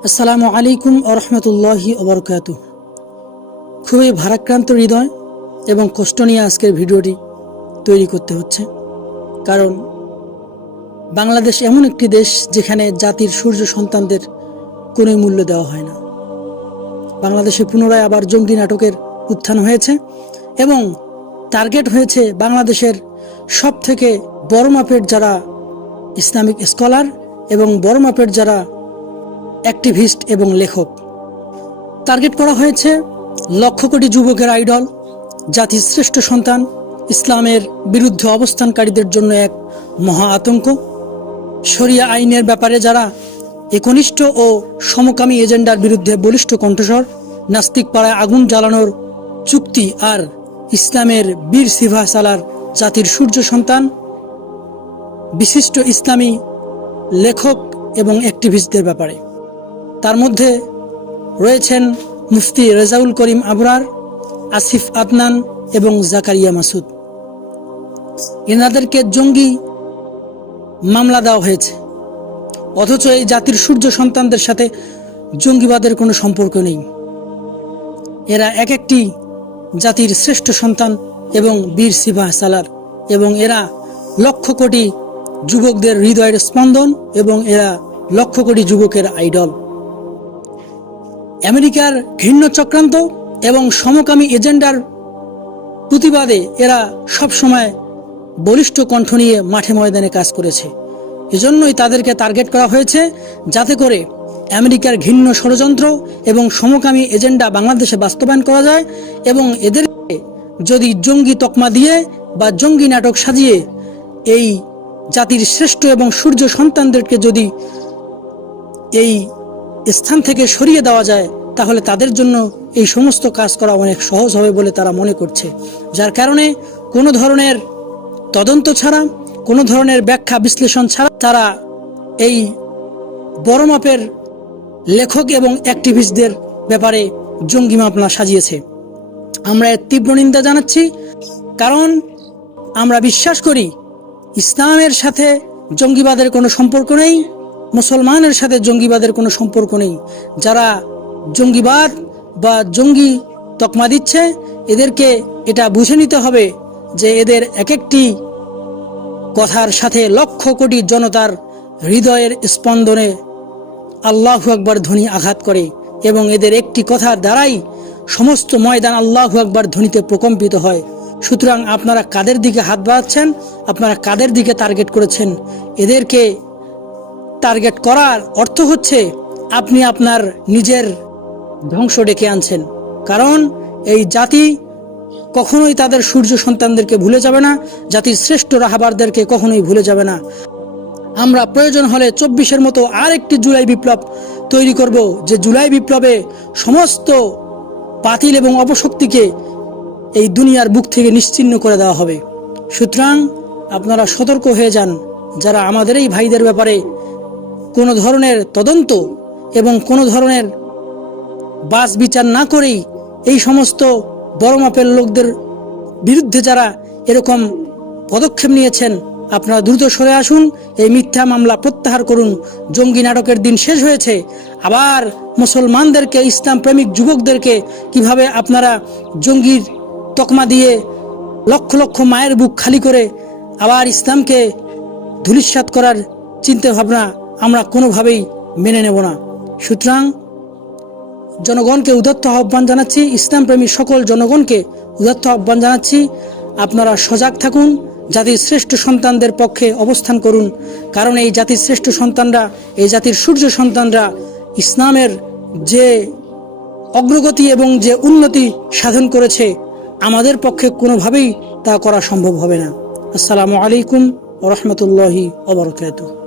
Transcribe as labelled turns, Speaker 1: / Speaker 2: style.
Speaker 1: আসসালামু আলাইকুম আরহামতুল্লাহি অবরকাত খুবই ভারাক্রান্ত হৃদয় এবং কষ্ট নিয়ে আজকের ভিডিওটি তৈরি করতে হচ্ছে। কারণ বাংলাদেশ এমন একটি দেশ যেখানে জাতির সূর্য সন্তানদের কোনো মূল্য দেওয়া হয় না। বাংলাদেশে পুনরায় আবার জঙ্গি নাটকের উত্থান হয়েছে এবং টার্গেট হয়েছে বাংলাদেশের সব থেকে বড় মাপের যারা ইসলামিক স্কলার এবং বড় মাপের যারা অ্যাক্টিভিস্ট এবং লেখক। টার্গেট করা হয়েছে লক্ষ কোটি যুবকের আইডল, জাতির শ্রেষ্ঠ সন্তান, ইসলামের বিরুদ্ধে অবস্থানকারীদের জন্য এক মহা আতঙ্ক। শরিয়া আইনের ব্যাপারে যারা একনিষ্ঠ ও সমকামী এজেন্ডার বিরুদ্ধে বলিষ্ঠ কণ্ঠস্বর, নাস্তিক পাড়ায় আগুন জ্বালানোর চুক্তি আর ইসলামের বীর সিভা সালার জাতির সূর্য সন্তান, বিশিষ্ট ইসলামী লেখক এবং অ্যাক্টিভিস্টদের ব্যাপারে। তার মধ্যে রয়েছেন মুফতি রেজাউল করিম আবরার, আসিফ আদনান এবং জাকারিয়া মাসুদ। এনাদেরকে জঙ্গি মামলা দেওয়া হয়েছে। অথচ এই জাতির সূর্য সন্তানদের সাথে জঙ্গিবাদের কোনো সম্পর্ক নেই। এরা এক একটি জাতির শ্রেষ্ঠ সন্তান এবং বীর সিবাহ সালার এবং এরা লক্ষ কোটি যুবকদের হৃদয়ের স্পন্দন এবং এরা লক্ষ কোটি যুবকের আইডল। আমেরিকার ঘৃণ্য চক্রান্ত এবং সমকামী এজেন্ডার প্রতিবাদে এরা সব সময় বলিষ্ঠ কণ্ঠ নিয়ে মাঠে ময়দানে কাজ করেছে। এজন্যই তাদেরকে টার্গেট করা হয়েছে যাতে করে আমেরিকার ঘৃণ্য ষড়যন্ত্র এবং সমকামী এজেন্ডা বাংলাদেশে বাস্তবায়ন করা যায় এবং এদেরকে যদি জঙ্গি তকমা দিয়ে বা জঙ্গি নাটক সাজিয়ে এই জাতির শ্রেষ্ঠ এবং সূর্য সন্তানদেরকে যদি এই স্থান থেকে সরিয়ে দেওয়া যায়, তাহলে তাদের জন্য এই সমস্ত কাজ করা অনেক সহজ হবে বলে তারা মনে করছে। যার কারণে কোনো ধরনের তদন্ত ছাড়া, কোনো ধরনের ব্যাখ্যা বিশ্লেষণ ছাড়া তারা এই বড় মাপের লেখক এবং অ্যাক্টিভিস্টদের ব্যাপারে জঙ্গি মামলা সাজিয়েছে। আমরা এর তীব্র নিন্দা জানাচ্ছি, কারণ আমরা বিশ্বাস করি ইসলামের সাথে জঙ্গিবাদের কোনো সম্পর্ক নেই। মুসলমানের সাথে জঙ্গিবাদের কোনো সম্পর্ক নেই। যারা জঙ্গিবাদ বা জঙ্গি তকমা দিচ্ছে, এদেরকে এটা বুঝে নিতে হবে যে এদের এক একটি কথার সাথে লক্ষ কোটি জনতার হৃদয়ের স্পন্দনে আল্লাহু আকবার ধ্বনি আঘাত করে এবং এদের একটি কথার দ্বারাই সমস্ত ময়দান আল্লাহু আকবার ধ্বনিতে প্রকম্পিত হয়। সুতরাং আপনারা কাদের দিকে হাত বাড়াচ্ছেন? আপনারা কাদের দিকে টার্গেট করেছেন? এদেরকে টার্গেট করার অর্থ হচ্ছে আপনি আপনার নিজের ধ্বংস ডেকে আনছেন। কারণ এই জাতি কখনোই তাদের সূর্য সন্তানদেরকে ভুলে যাবে না, জাতির শ্রেষ্ঠ রাহাবারদেরকে কখনোই ভুলে যাবে না। আমরা প্রয়োজন হলে চব্বিশের মতো আর একটি জুলাই বিপ্লব তৈরি করব, যে জুলাই বিপ্লবে সমস্ত বাতিল এবং অপশক্তিকে এই দুনিয়ার বুক থেকে নিশ্চিন্ন করে দেওয়া হবে। সুতরাং আপনারা সতর্ক হয়ে যান, যারা আমাদের এই ভাইদের ব্যাপারে কোনো ধরনের তদন্ত এবং কোনো ধরনের বাস বিচার না করেই এই সমস্ত বড় মাপের লোকদের বিরুদ্ধে যারা এরকম পদক্ষেপ নিয়েছেন, আপনারা দ্রুত সরে আসুন। এই মিথ্যা মামলা প্রত্যাহার করুন। জঙ্গি নাটকের দিন শেষ হয়েছে। আবার মুসলমানদেরকে, ইসলাম প্রেমিক যুবকদেরকে কীভাবে আপনারা জঙ্গির তকমা দিয়ে লক্ষ লক্ষ মায়ের বুক খালি করে আবার ইসলামকে ধুলিস্বাত করার চিন্তা ভাবনা আমরা কোনোভাবেই মেনে নেব না। সুতরাং জনগণকে উদত্ত আহ্বান জানাচ্ছি ইসলাম প্রেমী সকল জনগণকে উদত্ত আহ্বান জানাচ্ছি। আপনারা সজাগ থাকুন, জাতির শ্রেষ্ঠ সন্তানদের পক্ষে অবস্থান করুন, কারণ এই জাতির শ্রেষ্ঠ সন্তানরা, এই জাতির সূর্য সন্তানরা ইসলামের যে অগ্রগতি এবং যে উন্নতি সাধন করেছে, আমাদের পক্ষে কোনোভাবেই তা করা সম্ভব হবে না। আসসালামু আলাইকুম রহমতুল্লাহি ওবরকাতুহ